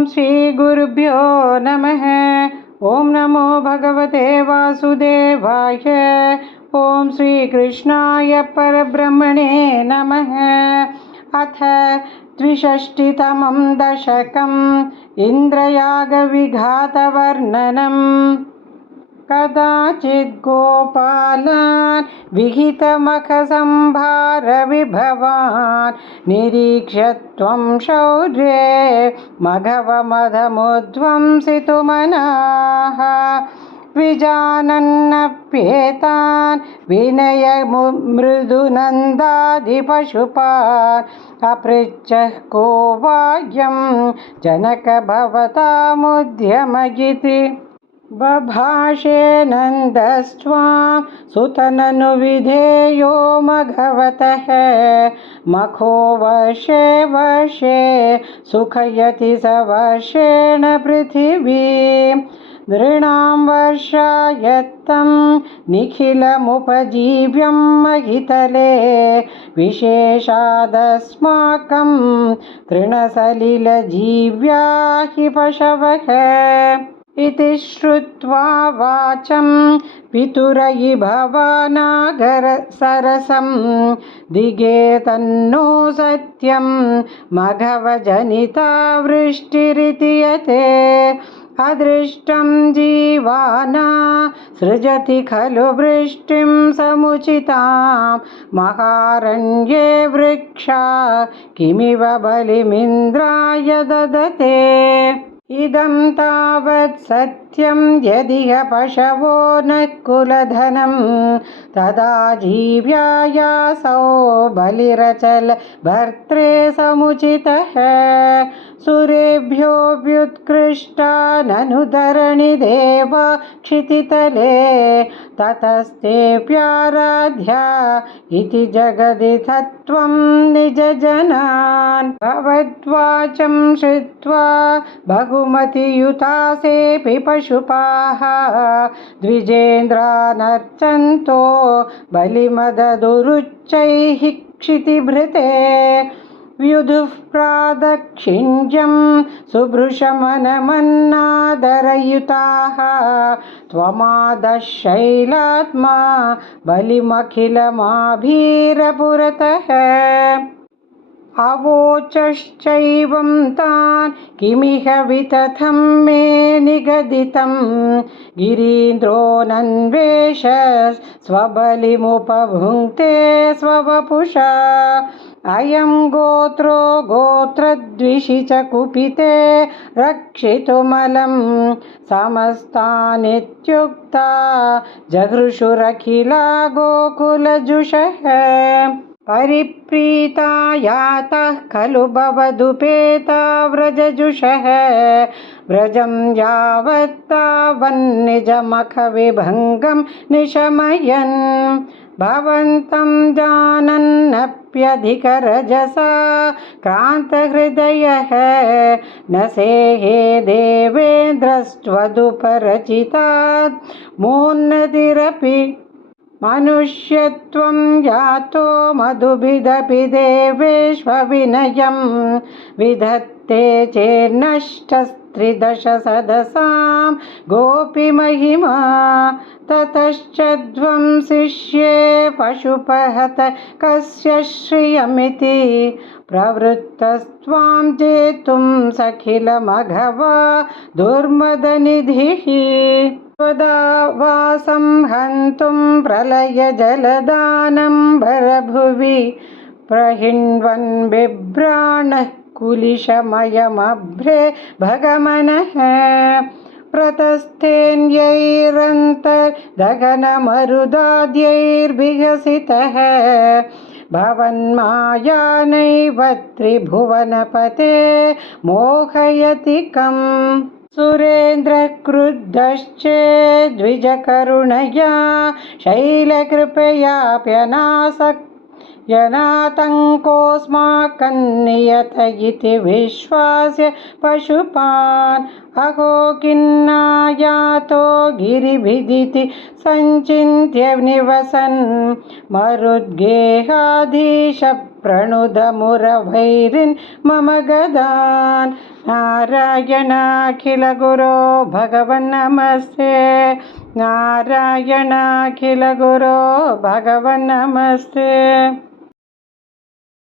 ॐ श्रीगुरुभ्यो नमः। ॐ नमो भगवते वासुदेवाय। ॐ श्रीकृष्णाय परब्रह्मणे नमः। अथ द्विषष्टितमं दशकम् इन्द्रयागविघातवर्णनम्। कदाचित् गोपालान् विहितमखसंभारविभवान् निरीक्ष्य त्वं शौर्ये मघवमदमुध्वंसितुमनाः। विजानन्नप्येतान् विनयमृदुनन्दादिपशुपान् अपृच्छः को वायं जनक भवतामुद्यमयिति। बभाषे नन्दस्त्वां सुतननुविधेयो मघवतः। मखो वर्षे वर्षे सुखयति स वर्षेण पृथिवीं। नृणां वर्षायत्तं निखिलमुपजीव्यं महितले। विशेषादस्माकं तृणसलिलजीव्या हि पशवः। इति श्रुत्वा वाचं पितुरयि भवानागरसरसं। दिगे तन्नो सत्यं मघवजनिता वृष्टिरिति यते। अदृष्टं जीवाना सृजति खलु वृष्टिं समुचितां। महारण्ये वृक्षा किमिव बलिमिन्द्राय ददते। इदं तावत् सत्यं यदिह पशवो न कुलधनं। तदा जीव्यायासौ बलिरचल भर्त्रे समुचितः। सुरेभ्योऽप्युत्कृष्टा ननु धरणिदेवा क्षितितले। ततस्तेऽप्याराध्या इति जगदिथत्वं निजजनान्। भवद्वाचं श्रुत्वा बहुमतियुतासेऽपि पशुपाः द्विजेन्द्रानर्चन्तो बलिमददुरुच्चैः क्षितिभृते। व्युधुः प्रादक्षिण्यं सुभृशमनमन्नादरयुताः। त्वमादशैलात्मा बलिमखिलमाभीरपुरतः। अवोचश्चैवं तान् किमिह वितथं मे निगदितं। गिरीन्द्रोऽनन्वेष स्वबलिमुपभुङ्क्ते स्ववपुषा। अयं गोत्रो गोत्रद्विषि च कुपिते रक्षितुमलं। समस्तानित्युक्ता जघृषुरखिला गोकुलजुषः। परिप्रीता यातः खलु भवदुपेता व्रजजुषः। व्रजं यावत्तावन्निजमखविभङ्गं निशमयन्। भवन्तं जानन्नप्यधिकरजसा क्रान्तहृदयः। न सेहे देवेन्द्रस्त्वदुपरचितात् मोन्नतिरपि। मनुष्यत्वं यातो मधुभिदपि देवेष्वविनयं। विधत्ते चेन्नष्टस्त्रिदश सदसां गोपीमहिमा। ततश्चध्वं शिष्ये पशुपहत कस्य श्रियमिति। प्रवृत्तस्त्वां जेतुं सखिलमघवा दुर्मदनिधिः। त्वदावासं हन्तुं प्रलयजलदानम्बरभुवि। प्रहिण्वन् बिभ्राणः कुलिशमयमभ्रे भगमनः। प्रतस्थेन्यैरन्तर्दघनमरुदाद्यैर्विहसितः। भवन्माया नैव त्रिभुवनपते मोहयति कम्। सुरेन्द्रः क्रुद्धश्चेद्विजकरुणया शैलकृपयाप्यनातङ्कोऽस्माकं नियत इति विश्वास्य पशुपान्। अहो किन्नायातो गिरिभिदिति सञ्चिन्त्य निवसन्। मरुद्गेहाधीशप्त प्रणुदमुरभैरिन् मम गदान् नारायणाखिल गुरो भगवन्नमस्ते नारायणाखिल गुरो भगवन्नमस्ते।